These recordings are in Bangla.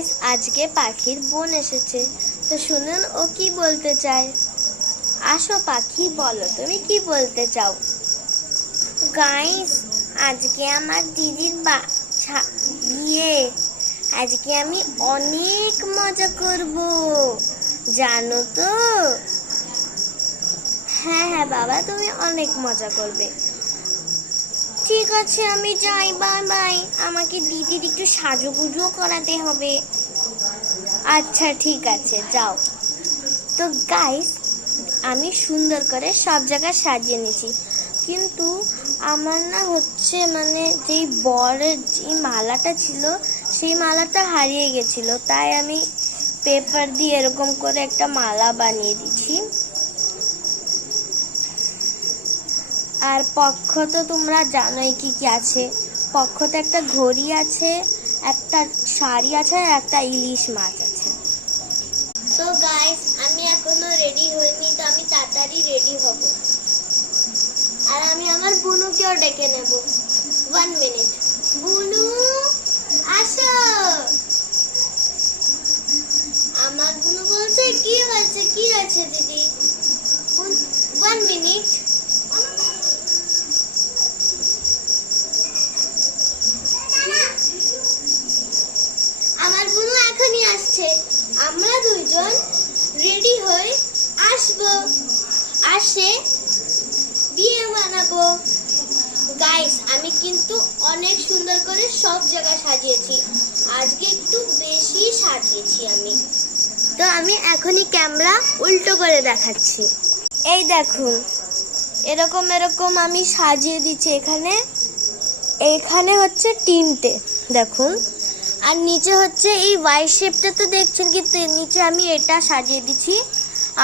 গাইস আজকে পাখির বোন এসেছে, তো শুনুন ও কি বলতে চায়। আসো পাখি, বলো তুমি কি বলতে চাও। গাইস আজকে আমার দিদির বিয়ে, আজকে আমি অনেক মজা করব, জানো তো। হ্যাঁ হ্যাঁ বাবা, তুমি অনেক মজা করবে। ঠিক আছে আমি যাই, বাই বাই। আমাকে দিদির একটু সাজুগুজুও করাতে হবে। আচ্ছা ঠিক আছে, যাও। তো গাইস আমি সুন্দর করে সব জায়গা সাজিয়ে নিয়েছি, কিন্তু আমার না হচ্ছে যেই বরের যে মালাটা ছিল সেই মালাটা হারিয়ে গেছিল, তাই আমি পেপার দিয়ে এরকম করে একটা মালা বানিয়ে দিচ্ছি। আর পক্ষ তো তোমরা জানোই কি কি আছে। পক্ষতে একটা ঘড়ি আছে, একটা শাড়ি আছে, আর একটা ইলিশ মাছ আছে। তো গাইস আমি এখনো রেডি হইনি, তো আমি তাড়াতাড়ি রেডি হব। আর আমি আমার বুনুকেও ডেকে নেব। 1 মিনিট। বুনু আসো। আমার বুনু বলছে কি হয়েছে, কি আছে দিদি। 1 মিনিট। আমার বুনু এখনই আসছে, আমরা দুইজন রেডি হয়ে আসবো, আসে বিয়ে বানাবো। গাইস আমি কিন্তু অনেক সুন্দর করে সব জায়গা সাজিয়েছি, আজকে একটু বেশি সাজিয়েছি আমি। তো আমি এখনই ক্যামেরা উল্টো করে দেখাচ্ছি। এই দেখুন, এরকম এরকম আমি সাজিয়ে দিচ্ছি। এখানে হচ্ছে তিনটে, দেখুন। আর নিচে হচ্ছে এই ওয়াই শেপটা তো দেখছেন, কিন্তু নিচে আমি এটা সাজিয়ে দিচ্ছি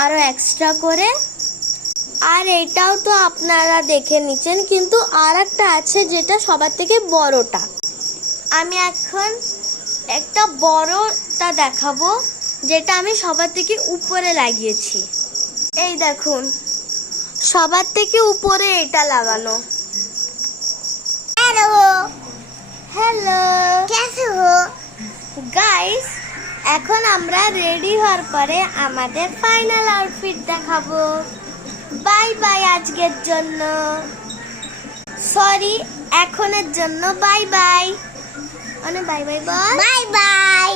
আরো এক্সট্রা করে। আর এটাও তো আপনারা দেখে নিচ্ছেন, কিন্তু আর একটা আছে যেটা সবার থেকে বড়টা। আমি এখন একটা বড়টা দেখাবো, যেটা আমি সবার থেকে উপরে লাগিয়েছি। এই দেখুন, সবার থেকে উপরে এটা লাগানো। হ্যালো হ্যালো, কেমন হো গাইস। এখন আমরা রেডি হওয়ার পরে আমাদের ফাইনাল আউটফিট দেখাবো। বাই বাই আজকের জন্য, সরি এখনের জন্য বাই বাই। বাই বাই বল। Bye by.